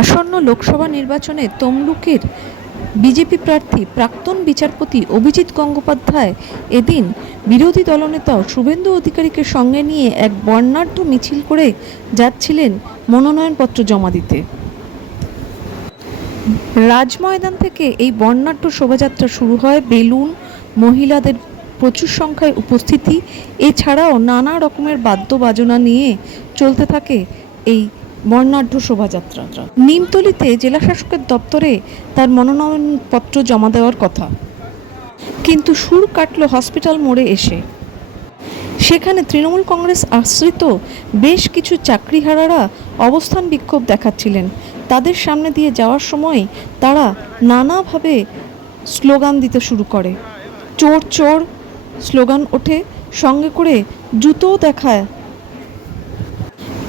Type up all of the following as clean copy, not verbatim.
আসন্ন লোকসভা নির্বাচনে তমলুকের বিজেপি প্রার্থী প্রাক্তন বিচারপতি অভিজিৎ গঙ্গোপাধ্যায় এদিন বিরোধী দলনেতা শুভেন্দু অধিকারীকে সঙ্গে নিয়ে এক বর্ণাঢ্য মিছিল করে যাচ্ছিলেন মনোনয়নপত্র জমা দিতে। রাজময়দান থেকে এই বর্ণাঢ্য শোভাযাত্রা শুরু হয়। বেলুন, মহিলাদের প্রচুর সংখ্যায় উপস্থিতি এছাড়াও নানা রকমের বাদ্যবাজনা নিয়ে চলতে থাকে এই বর্ণাঢ্য শোভাযাত্রা। নিমতলিতে জেলাশাসকের দপ্তরে তার মনোনয়নপত্র জমা দেওয়ার কথা, কিন্তু সুর কাটল হসপিটাল মোড়ে এসে। সেখানে তৃণমূল কংগ্রেস আশ্রিত বেশ কিছু চাকরিহারারা অবস্থান বিক্ষোভ দেখাচ্ছিলেন। তাদের সামনে দিয়ে যাওয়ার সময় তারা নানাভাবে স্লোগান দিতে শুরু করে। চোর চোর স্লোগান ওঠে, সঙ্গে করে জুতোও দেখায়।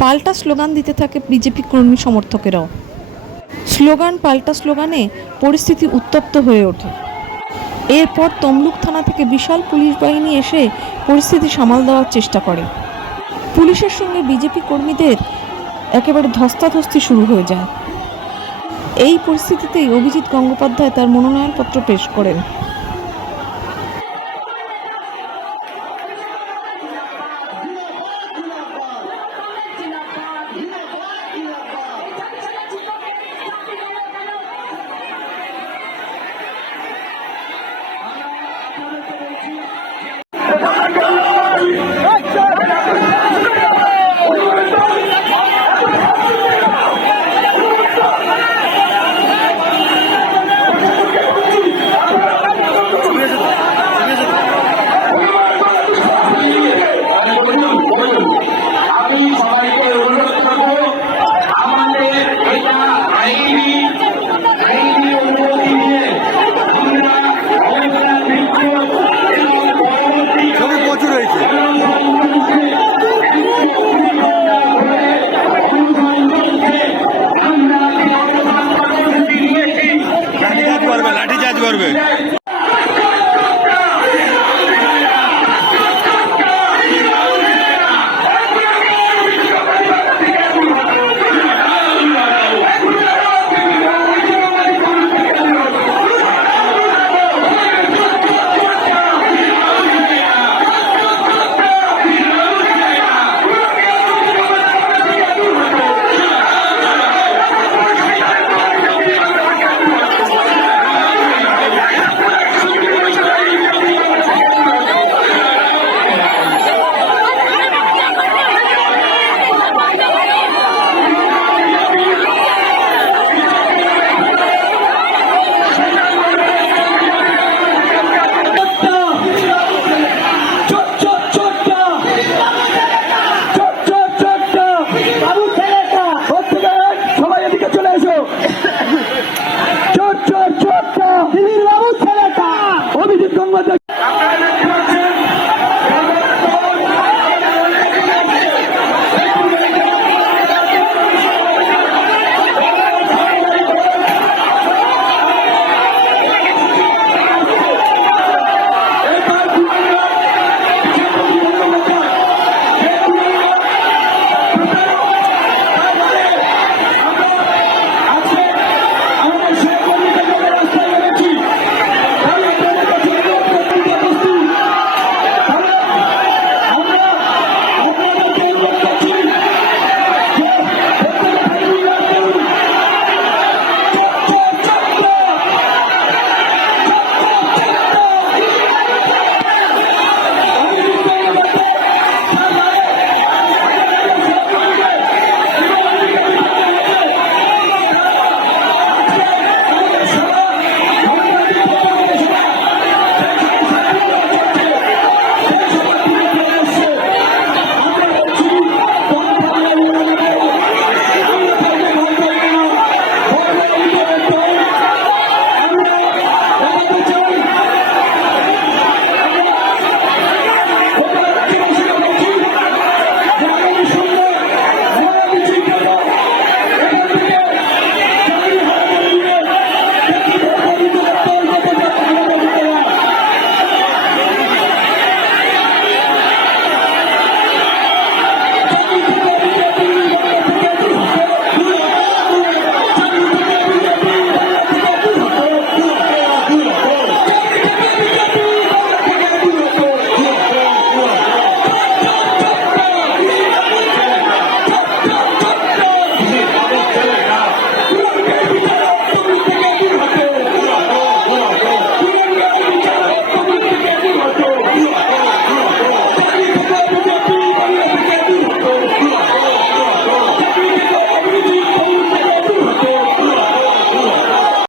পাল্টা স্লোগান দিতে থাকে বিজেপি কর্মী সমর্থকেরাও। স্লোগান পাল্টা স্লোগানে পরিস্থিতি উত্তপ্ত হয়ে ওঠে। এরপর তমলুক থানা থেকে বিশাল পুলিশ বাহিনী এসে পরিস্থিতি সামাল দেওয়ার চেষ্টা করে। পুলিশের সঙ্গে বিজেপি কর্মীদের একেবারে ধস্তাধস্তি শুরু হয়ে যায়। এই পরিস্থিতিতেই অভিজিৎ গঙ্গোপাধ্যায় তার মনোনয়নপত্র পেশ করেন।